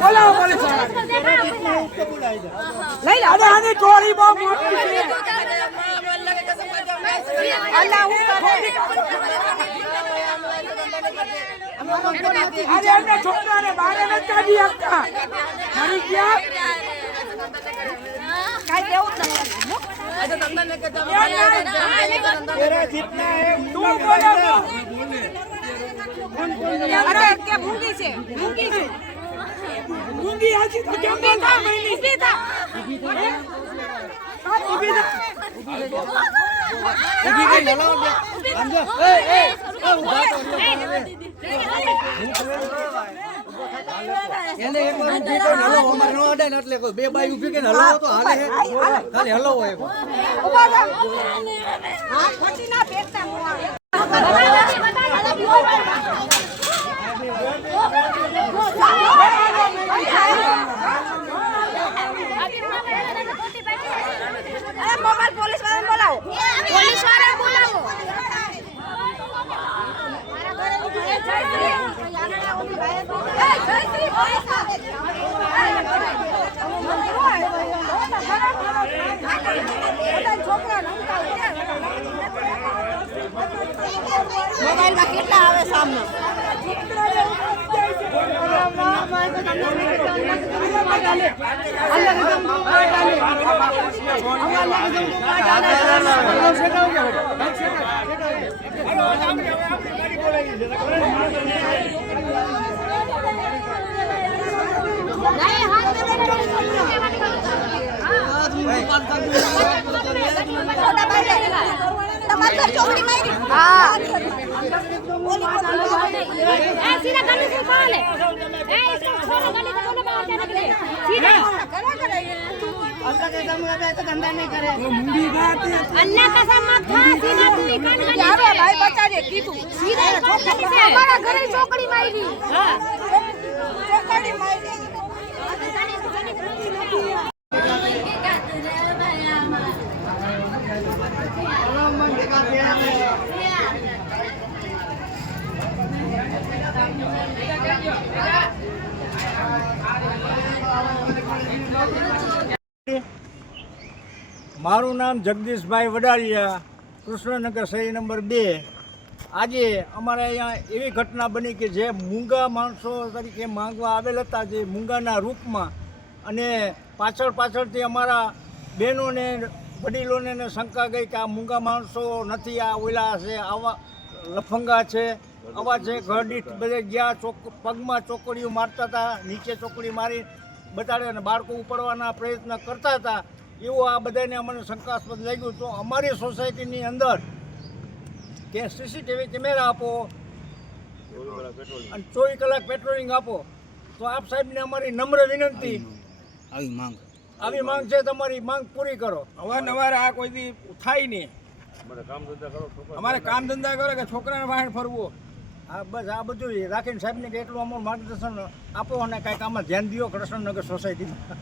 બોલાવો પોલીસ લઈ લે અરે આની ટોળી બહુ મોટી છે અલ્લાહ હું કરે અરે એમને છોકરાને બહાર ન કાઢી આપતા મરી ગયા કાઈ દેવું જ નથી આજે ધંધા ને કે तेरा जितना है तू बोलो अरे क्या भूंगी से भूंगी आज तो क्या बेटा उभी था उभी के हेलो समझो ए उभा तो એને એક વાર ઊભી કરીને હલો અમાર નો અડે ને એટલે કોઈ બે બાઈ ઊભી કરીને હલો તો હાલે હે ખાલી હલો હોય ઉભા થા હા ખોટી ના પેટતા મો આવે અરે મોબાઈલ પોલીસ વાળાને બોલાવો પોલીસ વાળાને બોલાવો મોબાઈલ માં કેટલા આવે સામે ચોકડી મારી હા सीधा गली से कॉल है इसको छोड़ो गली से बोलो बाहर जाने के लिए सीधा अल्लाह के कसम का तो धंधा नहीं करे वो मुंडी बात है अल्लाह का कसम मत खा सीधा तू कान गली से भाई बचा दे की तू सीधा गली से हमारा घर चौकड़ी मारी हां चौकड़ी मारी મારું નામ જગદીશભાઈ વડાલિયા, કૃષ્ણનગર શેરી નંબર 2। આજે અમારે અહીંયા એવી ઘટના બની કે જે મૂંગા માણસો તરીકે માંગવા આવેલ હતા, જે મૂંગાના રૂપમાં, અને પાછળથી અમારા બહેનોને વડીલોને શંકા ગઈ કે આ મૂંગા માણસો નથી, આ ઓલા છે, આવા લફંગા છે, આવા છે। ઘરદીઠ બધે ગયા, પગમાં ચોકડીઓ મારતા હતા, નીચે ચોકડી મારી બતાડે અને બાળકો ઉપાડવાના પ્રયત્ન કરતા હતા। એવું આ બધાને અમને શંકાસ્પદ લાગ્યું। તો અમારી સોસાયટીની અંદર કે સીસીટીવી કેમેરા આપો અને 24 કલાક પેટ્રોલિંગ આપો। તો આપ સાહેબને અમારી નમ્ર વિનંતી, આવી માંગ છે, તમારી માંગ પૂરી કરો। અવારનવાર આ કોઈ દી થાય નહીં, અમારે કામ ધંધા કરે કે છોકરાને બહાર ફરવું। હા બસ આ બધું રાખીને સાહેબને કે એટલું અમારું માર્ગદર્શન આપો અને કાંઈક આમાં ધ્યાન દો કૃષ્ણનગર સોસાયટીમાં।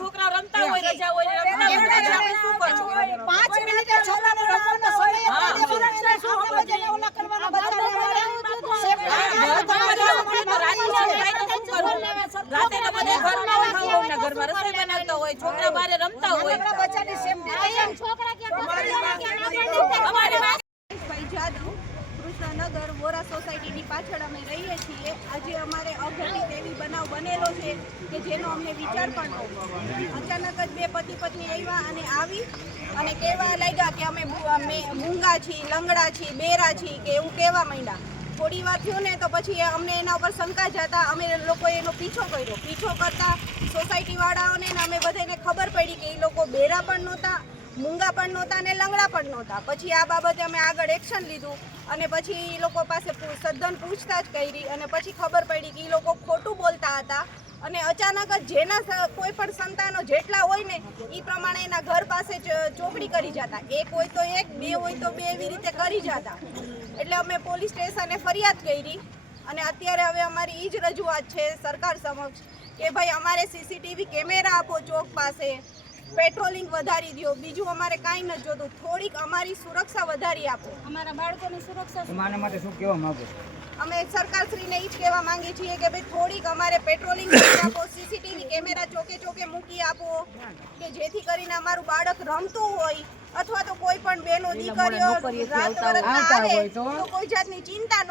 છોકરા રમતા હોય, રજા હોય, 5 મિનિટ છોકરાને રમવાનો છોકરા બારે રમતા હોય। કૃષ્ણનગર વોરા સોસાયટીની પાછળ અમે રહીએ છીએ। આજે અમારે અઘટિત એવી બનાવ બનેલો છે કે જેનો અમને વિચાર પણ નહોતો। અચાનક જ બે પતિ પત્ની આવ્યા અને અને કહેવા લાગ્યા કે અમે મૂંગા છીએ, લંગડા છીએ, બેરા છીએ, કે એવું કહેવા માંડ્યા। થોડી વાર થયું ને તો પછી અમને એના ઉપર શંકા જતા અમે લોકોએ એનો પીછો કર્યો। પીછો કરતા સોસાયટીવાળાઓને અમે બધાને ખબર પડી કે એ લોકો બેરા પણ નહોતા, મૂંગા પણ નહોતા અને લંગડા પણ નહોતા। પછી આ બાબતે અમે આગળ એક્શન લીધું અને પછી એ લોકો પાસે સઘન પૂછતાછ કરી અને પછી ખબર પડી કે એ લોકો ખોટું બોલતા હતા અને અચાનક જ જેના કોઈ પણ સંતાનો જેટલા હોય ને એ પ્રમાણે એના ઘર પાસે જ ચોકડી કરી જતા. એક હોય તો એક, બે હોય તો બે, એવી રીતે કરી જતા. એટલે અમે પોલીસ સ્ટેશને ફરિયાદ કરી અને અત્યારે હવે અમારી એ જ રજૂઆત છે સરકાર સમક્ષ કે ભાઈ અમારે સીસીટીવી કેમેરા આપો ચોક પાસે, પેટ્રોલિંગ વધારી દો. બીજું અમારે કાંઈ નથી જોતું, થોડીક અમારી સુરક્ષા વધારી આપો. અમારા બાળકોની સુરક્ષા આના માટે શું કહેવા માંગો? અમે સરકારશ્રીને એ જ કહેવા માંગીએ છીએ કે ભાઈ થોડીક અમારે પેટ્રોલિંગ કરી આપો, સીસીટીવી કેમેરા ચોકે ચોકે મૂકી આપો કે જેથી કરીને અમારું બાળક રમતું હોય અથવા તો કોઈ પણ બહેનો દીકરીઓ રાત બરાતના આવે તો કોઈ જાતની ચિંતા ન